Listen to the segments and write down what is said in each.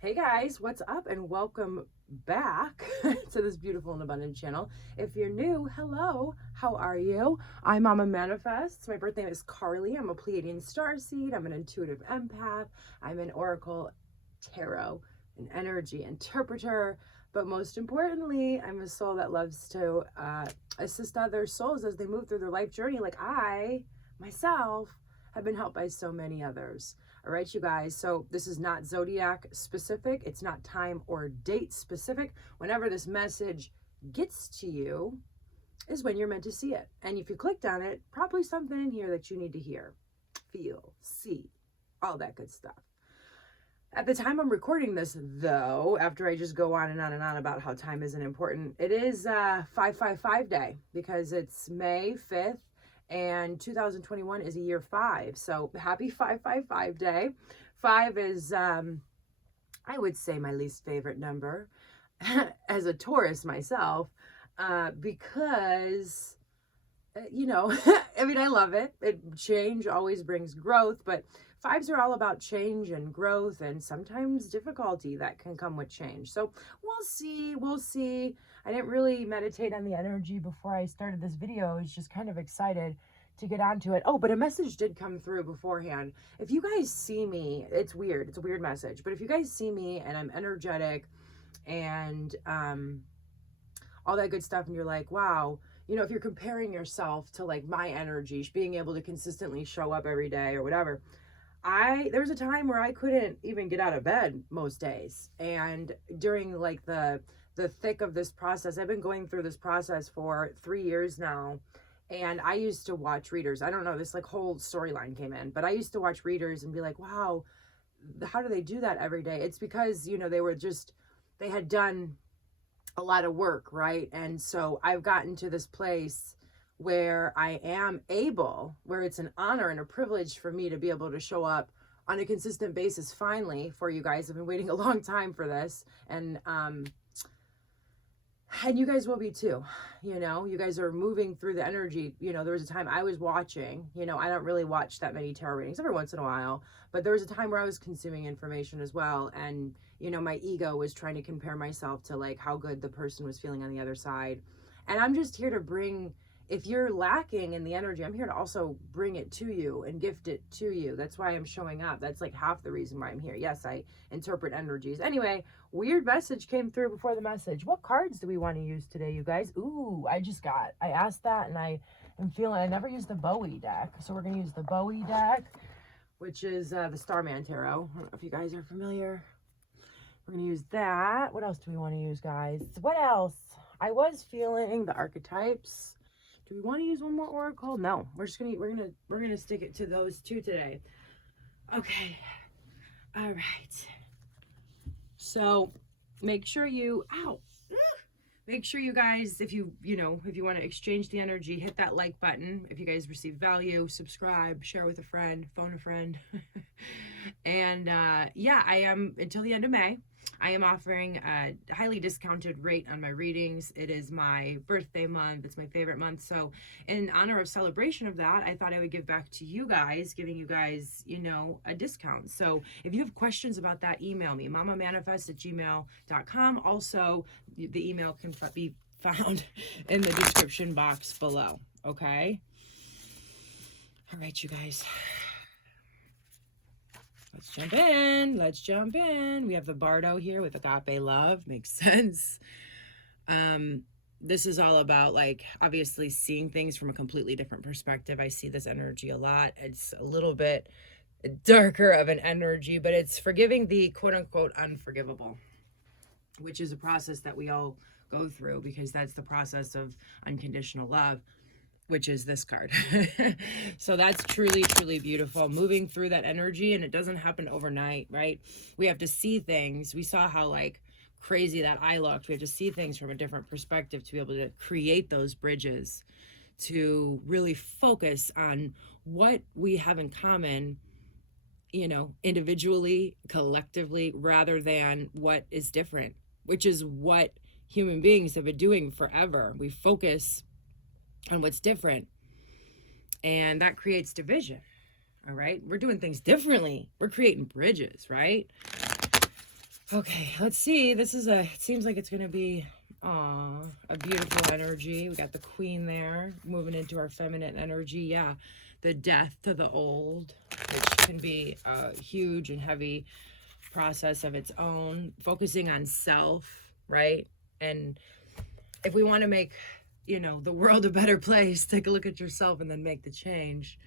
Hey guys, what's up and welcome back to this beautiful and abundant channel. If you're new, hello, how are you? I'm Mama Manifests. My birth name is Carly. I'm a Pleiadian starseed. I'm an intuitive empath. I'm an oracle tarot, an energy interpreter. But most importantly, I'm a soul that loves to assist other souls as they move through their life journey, like I, myself, have been helped by so many others. All right, you guys. So this is not zodiac specific. It's not time or date specific. Whenever this message gets to you is when you're meant to see it. And if you clicked on it, probably something in here that you need to hear, feel, see, all that good stuff. At the time I'm recording this, though, after I just go on and on and on about how time isn't important, it is 555 day because it's May 5th and 2021 is a year 5. So happy 555 day. 5 is, I would say, my least favorite number as a Taurus myself, because, I mean, I love it. Change always brings growth, but 5s are all about change and growth and sometimes difficulty that can come with change. So we'll see. I didn't really meditate on the energy before I started this video. I was just kind of excited to get onto it. Oh, but a message did come through beforehand. If you guys see me, it's weird. It's a weird message. But if you guys see me and I'm energetic and all that good stuff and you're like, wow, if you're comparing yourself to like my energy, being able to consistently show up every day or whatever, there was a time where I couldn't even get out of bed most days. And during like the thick of this process, I've been going through this process for 3 years now. And I used to watch readers. I don't know, this like whole storyline came in, but I used to watch readers and be like, wow, how do they do that every day? It's because, they had done a lot of work, right? And so I've gotten to this place where I am able, where it's an honor and a privilege for me to be able to show up on a consistent basis finally for you guys. I've been waiting a long time for this, and you guys will be too. You guys are moving through the energy. There was a time I was watching, I don't really watch that many tarot readings, every once in a while, but there was a time where I was consuming information as well. And, my ego was trying to compare myself to like how good the person was feeling on the other side. And I'm just here to bring, if you're lacking in the energy, I'm here to also bring it to you and gift it to you. That's why I'm showing up. That's like half the reason why I'm here. Yes, I interpret energies. Anyway, weird message came through before the message. What cards do we want to use today, you guys? Ooh, I asked that and I am feeling, I never used the Bowie deck. So we're going to use the Bowie deck, which is the Starman Tarot. I don't know if you guys are familiar. We're going to use that. What else do we want to use, guys? What else? I was feeling the archetypes. Do we want to use one more oracle? No, we're gonna stick it to those two today. Okay. All right. So make sure you make sure you guys, if you want to exchange the energy, hit that like button. If you guys receive value, subscribe, share with a friend, phone a friend. And I am, until the end of May, I am offering a highly discounted rate on my readings. It is my birthday month. It's my favorite month. So in honor of celebration of that, I thought I would give back to you guys, giving you guys, a discount. So if you have questions about that, email me, mamamanifest@gmail.com. Also, the email can be found in the description box below. Okay. All right, you guys. Let's jump in. We have the Bardo here with Agape Love. Makes sense. This is all about, like, obviously seeing things from a completely different perspective. I see this energy a lot. It's a little bit darker of an energy, but it's forgiving the quote-unquote unforgivable, which is a process that we all go through because that's the process of unconditional love, which is this card. So that's truly, truly beautiful. Moving through that energy, and it doesn't happen overnight, right? We have to see things. We saw how like crazy that eye looked. We have to see things from a different perspective to be able to create those bridges, to really focus on what we have in common, individually, collectively, rather than what is different, which is what human beings have been doing forever. We focus on what's different, and that creates division. All right, we're doing things differently. We're creating bridges, right? Okay, let's see. This is it seems like it's going to be a beautiful energy. We got the queen there moving into our feminine energy. Yeah, the death to the old, which can be a huge and heavy process of its own, focusing on self, right? And if we want to make, the world a better place, take a look at yourself and then make the change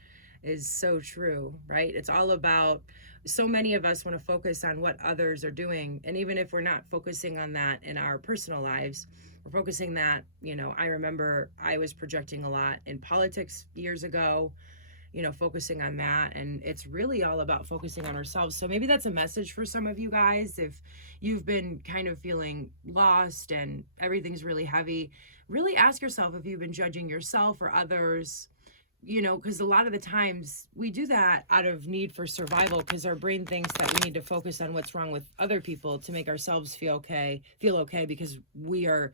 is so true, right? It's all about, so many of us want to focus on what others are doing. And even if we're not focusing on that in our personal lives, we're focusing that, I remember I was projecting a lot in politics years ago, focusing on that. And it's really all about focusing on ourselves. So maybe that's a message for some of you guys. If you've been kind of feeling lost and everything's really heavy, really ask yourself if you've been judging yourself or others, because a lot of the times we do that out of need for survival, because our brain thinks that we need to focus on what's wrong with other people to make ourselves feel okay, because we are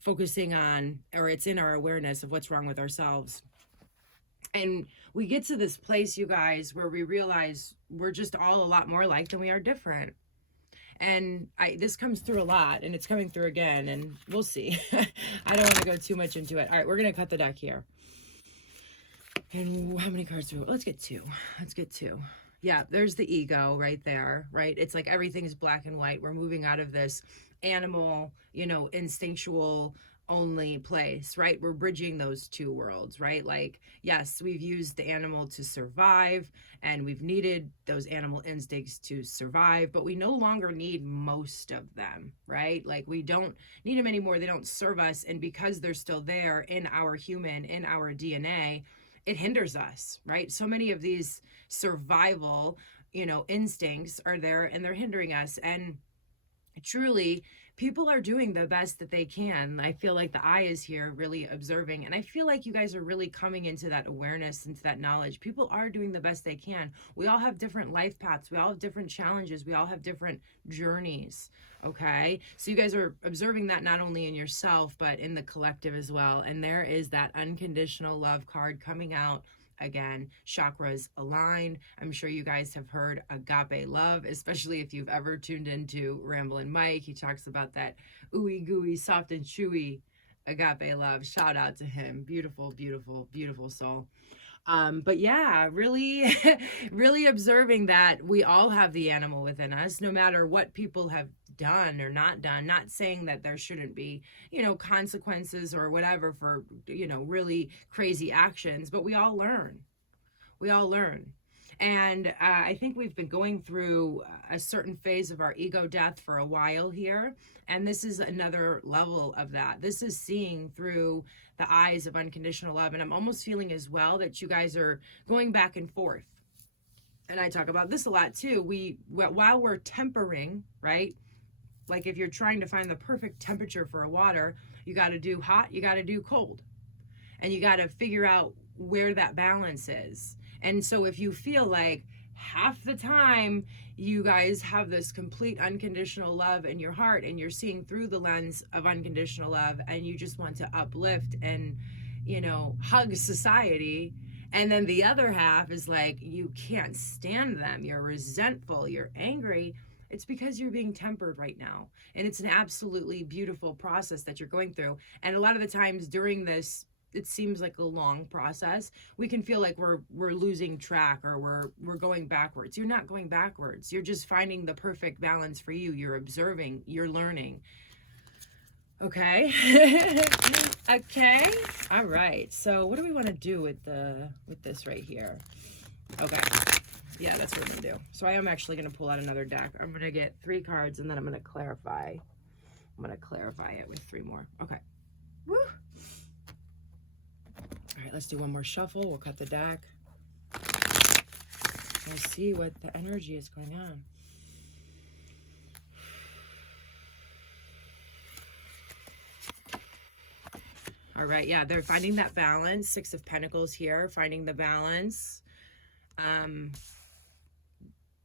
focusing on, or it's in our awareness of what's wrong with ourselves. And we get to this place, you guys, where we realize we're just all a lot more alike than we are different. And this comes through a lot, and it's coming through again, and we'll see. I don't want to go too much into it. All right, we're going to cut the deck here. And how many cards do we want? Let's get two. Yeah, there's the ego right there, right? It's like everything's black and white. We're moving out of this animal, instinctual only place, right? We're bridging those two worlds, right? Like, yes, we've used the animal to survive and we've needed those animal instincts to survive, but we no longer need most of them, right? Like, we don't need them anymore. They don't serve us. And because they're still there in our in our DNA, it hinders us, right? So many of these survival, instincts are there and they're hindering us. And truly, people are doing the best that they can. I feel like the eye is here really observing, and I feel like you guys are really coming into that awareness, into that knowledge. People are doing the best they can. We all have different life paths, we all have different challenges, we all have different journeys. Okay, so you guys are observing that not only in yourself but in the collective as well. And there is that unconditional love card coming out again. Chakras aligned. I'm sure you guys have heard agape love, especially if you've ever tuned into Ramblin' Mike. He talks about that ooey gooey, soft and chewy agape love. Shout out to him. Beautiful, beautiful, beautiful soul. But yeah, really, really observing that we all have the animal within us, no matter what people have done or not done. Not saying that there shouldn't be, consequences or whatever for, really crazy actions, but we all learn. We all learn. And I think we've been going through a certain phase of our ego death for a while here. And this is another level of that. This is seeing through the eyes of unconditional love. And I'm almost feeling as well that you guys are going back and forth. And I talk about this a lot too. While we're tempering, right? Like if you're trying to find the perfect temperature for a water, you got to do hot, you got to do cold. And you got to figure out where that balance is. And so if you feel like half the time you guys have this complete unconditional love in your heart and you're seeing through the lens of unconditional love and you just want to uplift and, hug society, and then the other half is like, you can't stand them, you're resentful, you're angry, it's because you're being tempered right now. And it's an absolutely beautiful process that you're going through. And a lot of the times during this, it seems like a long process, we can feel like we're losing track or we're going backwards. You're not going backwards. You're just finding the perfect balance for you. You're observing, you're learning. Okay. Okay. All right. So what do we want to do with this right here? Okay. Yeah, that's what we're going to do. So I am actually going to pull out another deck. I'm going to get 3 cards and then I'm going to clarify. I'm going to clarify it with 3 more. Okay. Woo. All right, let's do one more shuffle. We'll cut the deck. We'll see what the energy is going on. All right, yeah, they're finding that balance. 6 of Pentacles here, finding the balance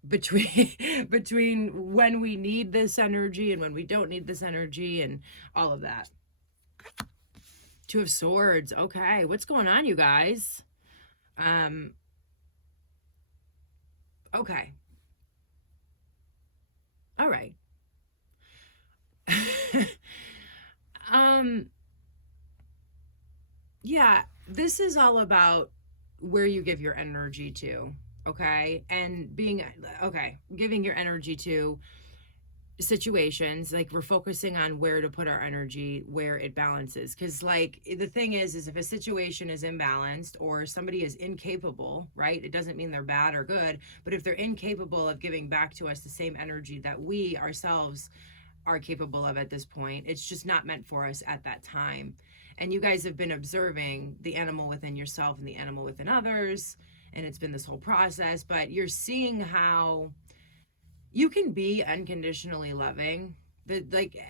between when we need this energy and when we don't need this energy and all of that. 2 of Swords. Okay, what's going on, you guys? Okay. All right. Yeah, this is all about where you give your energy to, okay? And giving your energy to situations, like we're focusing on where to put our energy, where it balances. Because like the thing is if a situation is imbalanced or somebody is incapable, right, it doesn't mean they're bad or good, but if they're incapable of giving back to us the same energy that we ourselves are capable of at this point, it's just not meant for us at that time. And you guys have been observing the animal within yourself and the animal within others, and it's been this whole process, but you're seeing how you can be unconditionally loving,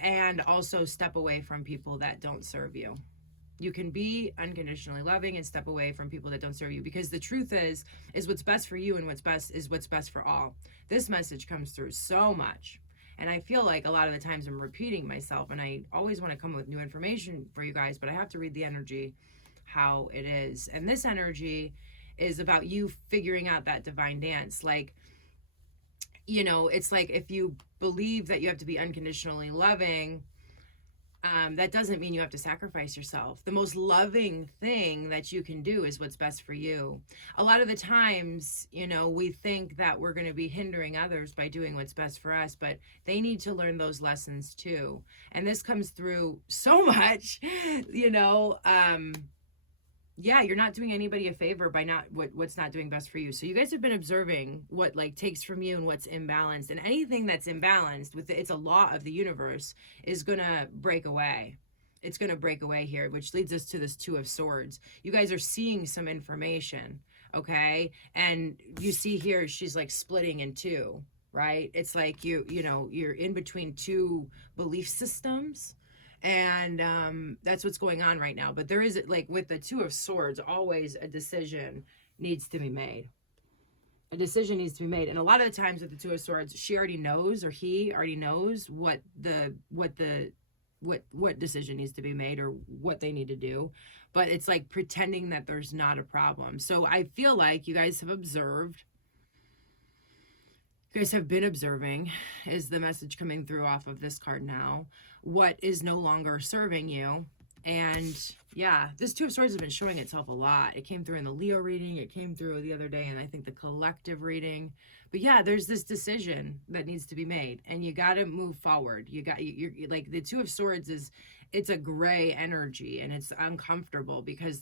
and also step away from people that don't serve you. You can be unconditionally loving and step away from people that don't serve you, because the truth is what's best for you and what's best for all. This message comes through so much, and I feel like a lot of the times I'm repeating myself, and I always want to come with new information for you guys, but I have to read the energy how it is. And this energy is about you figuring out that divine dance. Like, it's like if you believe that you have to be unconditionally loving, that doesn't mean you have to sacrifice yourself. The most loving thing that you can do is what's best for you. A lot of the times, we think that we're going to be hindering others by doing what's best for us, but they need to learn those lessons too. And this comes through so much, yeah, you're not doing anybody a favor by what's not doing best for you. So you guys have been observing what takes from you and what's imbalanced, and anything that's imbalanced it's a law of the universe, is gonna break away. It's gonna break away here, which leads us to this Two of Swords. You guys are seeing some information, okay? And you see here, she's like splitting in two, right? It's like you're in between two belief systems. And that's what's going on right now. But there is, like with the Two of Swords, always a decision needs to be made. A decision needs to be made. And a lot of the times with the Two of Swords, she already knows, or he already knows what decision needs to be made or what they need to do. But it's like pretending that there's not a problem. So I feel like you guys have observed. You guys have been observing, is the message coming through off of this card now, what is no longer serving you. And yeah, this Two of Swords has been showing itself a lot. It came through in the Leo reading, it came through the other day, and I think the collective reading. But yeah, there's this decision that needs to be made, and you got to move forward. You're like, the Two of Swords it's a gray energy, and it's uncomfortable because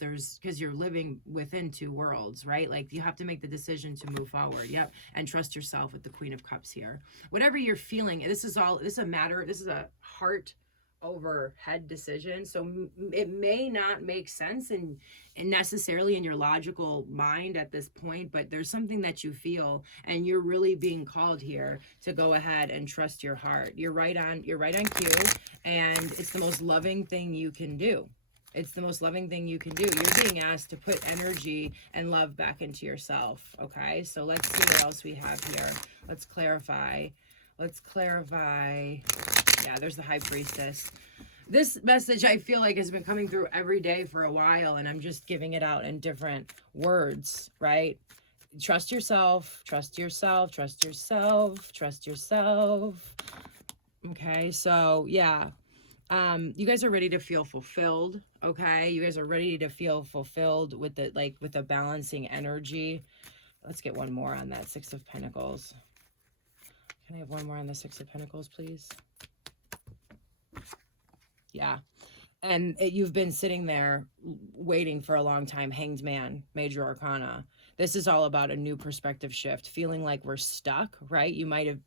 you're living within two worlds, right? Like, you have to make the decision to move forward. Yep. And trust yourself with the Queen of Cups here. Whatever you're feeling, this is a heart over head decision. So it may not make sense and necessarily in your logical mind at this point, but there's something that you feel, and you're really being called here to go ahead and trust your heart. You're right on cue, and it's the most loving thing you can do. It's the most loving thing you can do. You're being asked to put energy and love back into yourself. Okay, so let's see what else we have here. Let's clarify. Yeah, there's the High Priestess. This message, I feel like, has been coming through every day for a while, and I'm just giving it out in different words, right? Trust yourself, trust yourself, trust yourself, trust yourself. Okay, so yeah. You guys are ready to feel fulfilled, okay? You guys are ready to feel fulfilled with the balancing energy. Let's get one more on that Six of Pentacles. Can I have one more on the Six of Pentacles, please? Yeah. And you've been sitting there waiting for a long time. Hanged Man, Major Arcana. This is all about a new perspective shift, feeling like we're stuck, right? You might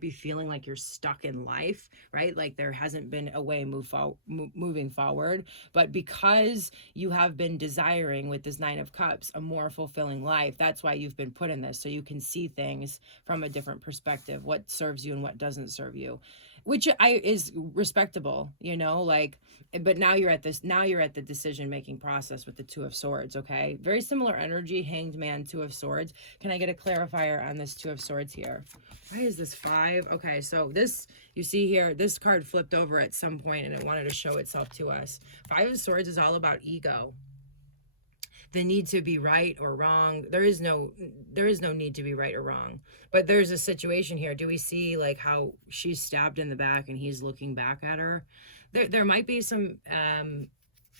be feeling like you're stuck in life, right? Like there hasn't been a way moving forward. But because you have been desiring, with this Nine of Cups, a more fulfilling life, that's why you've been put in this, so you can see things from a different perspective, what serves you and what doesn't serve you, which is respectable, but now you're at the decision-making process with the Two of Swords, okay? Very similar energy, Hanged Man, Two of Swords. Can I get a clarifier on this Two of Swords here? Why is this 5? Okay, so this, you see here, this card flipped over at some point and it wanted to show itself to us. 5 of Swords is all about ego. the need to be right or wrong. There is no need to be right or wrong. But there's a situation here. Do we see like how she's stabbed in the back and he's looking back at her? There might be some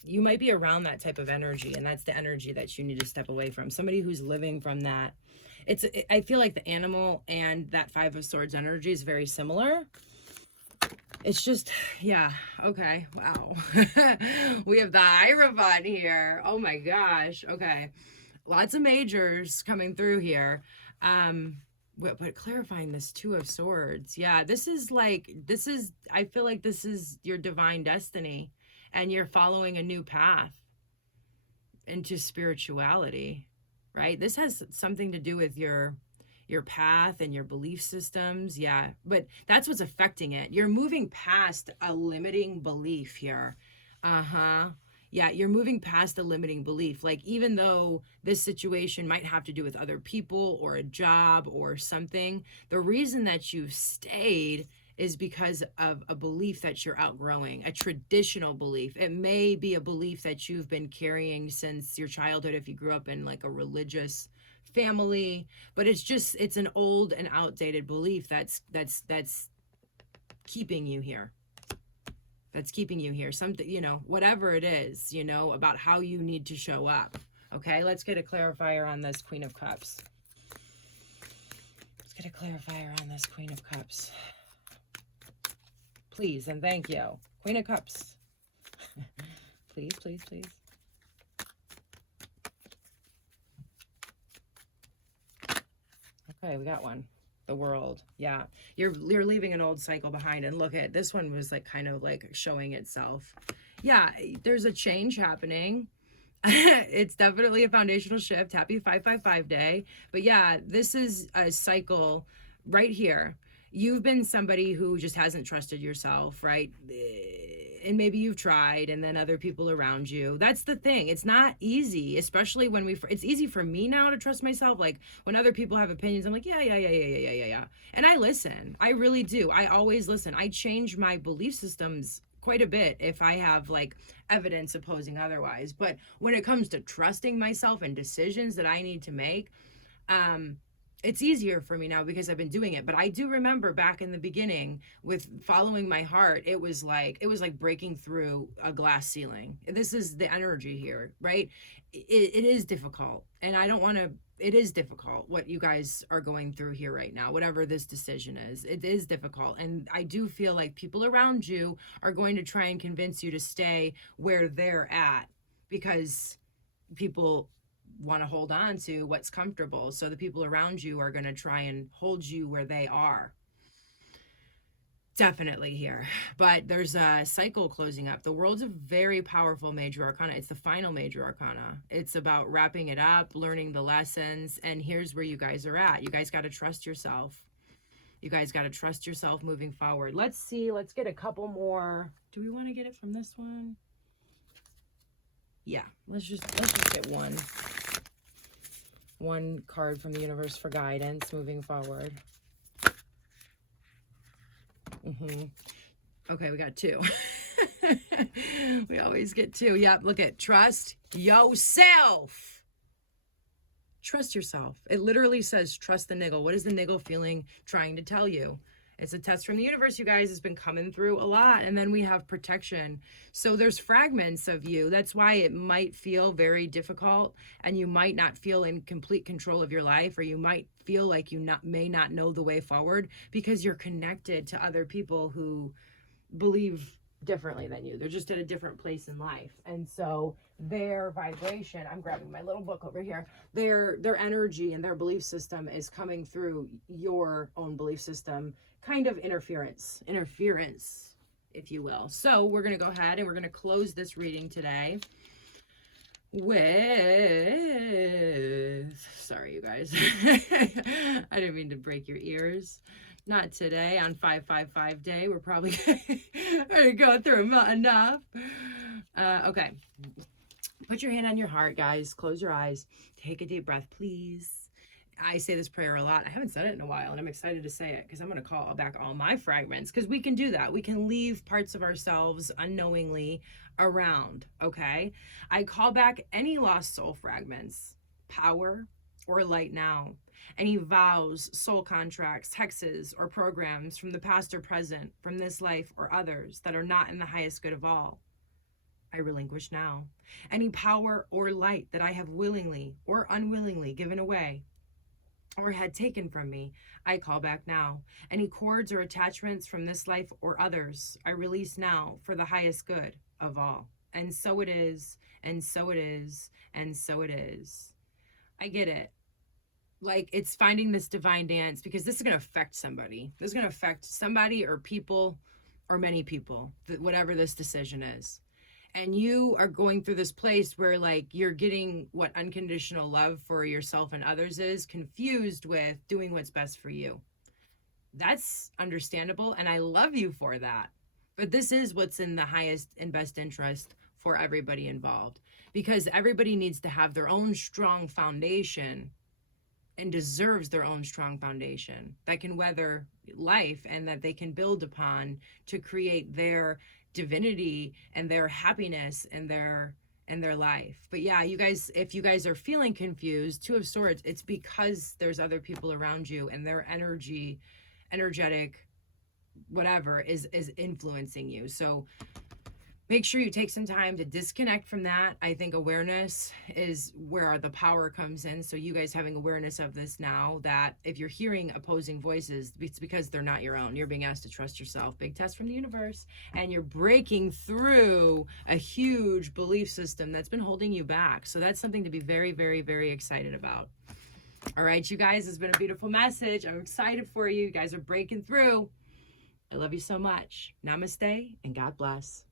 you might be around that type of energy, and that's the energy that you need to step away from. Somebody who's living from that. I feel like the animal and that Five of Swords energy is very similar. It's just, yeah, okay, wow. We have the Hierophant here. Oh my gosh, okay. Lots of majors coming through here. But clarifying this Two of Swords. Yeah, I feel like this is your divine destiny, and you're following a new path into spirituality, right? This has something to do with your path and your belief systems. Yeah, but that's what's affecting it. You're moving past a limiting belief here. Yeah, you're moving past a limiting belief. Like, even though this situation might have to do with other people or a job or something, the reason that you've stayed is because of a belief that you're outgrowing, a traditional belief. It may be a belief that you've been carrying since your childhood if you grew up in like a religious family, but it's an old and outdated belief that's keeping you here. That's keeping you here. Something, whatever it is, about how you need to show up. Okay, let's get a clarifier on this Queen of Cups. Let's get a clarifier on this Queen of Cups. Please and thank you. Queen of Cups. Please, please, please. Okay, we got one. The World. Yeah, you're leaving an old cycle behind, and look at this one was like kind of like showing itself. Yeah, there's a change happening. It's definitely a foundational shift. Happy 555 day. But yeah, this is a cycle right here. You've been somebody who just hasn't trusted yourself, right? And maybe you've tried, and then other people around you. That's the thing. It's not easy, especially when it's easy for me now to trust myself. Like, when other people have opinions, I'm like, yeah. And I listen. I really do. I always listen. I change my belief systems quite a bit if I have like evidence opposing otherwise. But when it comes to trusting myself and decisions that I need to make, it's easier for me now because I've been doing it. But I do remember back in the beginning with following my heart, it was like breaking through a glass ceiling. This is the energy here, right? It is difficult. And it is difficult what you guys are going through here right now, whatever this decision is. It is difficult. And I do feel like people around you are going to try and convince you to stay where they're at, because people want to hold on to what's comfortable. So the people around you are going to try and hold you where they are. Definitely here. But there's a cycle closing up. The World's a very powerful major arcana. It's the final major arcana. It's about wrapping it up, learning the lessons, and here's where you guys are at. You guys got to trust yourself. You guys got to trust yourself moving forward. Let's see. Let's get a couple more. Do we want to get it from this one? Yeah, let's just get one card from the universe for guidance moving forward. Okay, we got two. We always get two. Yep, look at trust yourself. Trust yourself. It literally says trust the niggle. What is the niggle feeling trying to tell you? It's a test from the universe, you guys. It's been coming through a lot. And then we have protection. So there's fragments of you. That's why it might feel very difficult, and you might not feel in complete control of your life, or you might feel like you may not know the way forward, because you're connected to other people who believe differently than you. They're just at a different place in life. And so their vibration, I'm grabbing my little book over here, their energy and their belief system is coming through your own belief system. Kind of interference, if you will. So we're going to go ahead and we're going to close this reading today with, sorry, you guys. I didn't mean to break your ears. Not today on 555 day. We're probably going to go through enough. Okay. Put your hand on your heart, guys. Close your eyes. Take a deep breath, please. I say this prayer a lot. I haven't said it in a while, and I'm excited to say it because I'm going to call back all my fragments, because we can do that. We can leave parts of ourselves unknowingly around, okay? I call back any lost soul fragments, power or light now. Any vows, soul contracts, hexes, or programs from the past or present, from this life or others that are not in the highest good of all, I relinquish now. Any power or light that I have willingly or unwillingly given away or had taken from me, I call back now. Any cords or attachments from this life or others, I release now for the highest good of all. And so it is, and so it is, and so it is. I get it. Like, it's finding this divine dance, because this is going to affect somebody. This is going to affect somebody or people or many people, whatever this decision is. And you are going through this place where, like, you're getting what unconditional love for yourself and others is confused with doing what's best for you. That's understandable, and I love you for that. But this is what's in the highest and best interest for everybody involved, because everybody needs to have their own strong foundation and deserves their own strong foundation that can weather life and that they can build upon to create their divinity and their happiness and their life. But yeah, you guys, if you guys are feeling confused, Two of Swords, it's because there's other people around you and their energetic, whatever is influencing you. So make sure you take some time to disconnect from that. I think awareness is where the power comes in. So you guys having awareness of this now, that if you're hearing opposing voices, it's because they're not your own. You're being asked to trust yourself. Big test from the universe. And you're breaking through a huge belief system that's been holding you back. So that's something to be very, very, very excited about. All right, you guys, it's been a beautiful message. I'm excited for you. You guys are breaking through. I love you so much. Namaste and God bless.